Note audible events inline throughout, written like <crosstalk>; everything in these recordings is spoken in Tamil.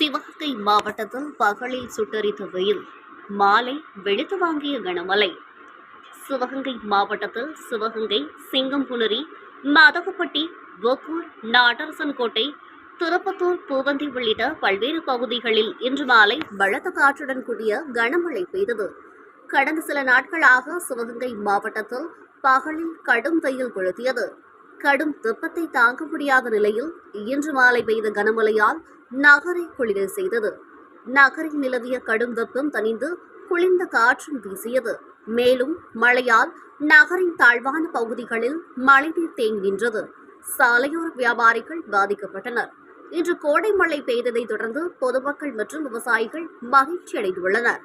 சிவகங்கை மாவட்டத்தில் பகலில் சுட்டரித்த வெயில் மாலை வெளுத்து வாங்கிய கனமழை. சிவகங்கை மாவட்டத்தில் சிவகங்கை சிங்கம்புணரி மதகுப்பட்டி ஒக்கூர் நாட்டரசன்கோட்டை திருப்பத்தூர் பூவந்தி உள்ளிட்ட பல்வேறு பகுதிகளில் இன்று மாலை பலத்த காற்றுடன் கூடிய கனமழை பெய்தது. கடந்த சில நாட்களாக சிவகங்கை மாவட்டத்தில் பகலில் கடும் வெயில் கொளுத்தியது. கடும் வெப்பத்தை தாங்க முடியாத நிலையில் இன்று மாலை பெய்த கனமழையால் நகரை குளிர செய்தது. நகரில் நிலவிய கடும் வெப்பம் தணிந்து குளிர்ந்த காற்றும் வீசியது. மேலும் மழையால் நகரின் தாழ்வான பகுதிகளில் மழைநீர் தேங்கி நின்றது. சாலையோர வியாபாரிகள் பாதிக்கப்பட்டனர். இன்று கோடை மழை பெய்ததை தொடர்ந்து பொதுமக்கள் மற்றும் விவசாயிகள் மகிழ்ச்சி அடைந்துள்ளனர்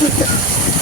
Yeah. <laughs>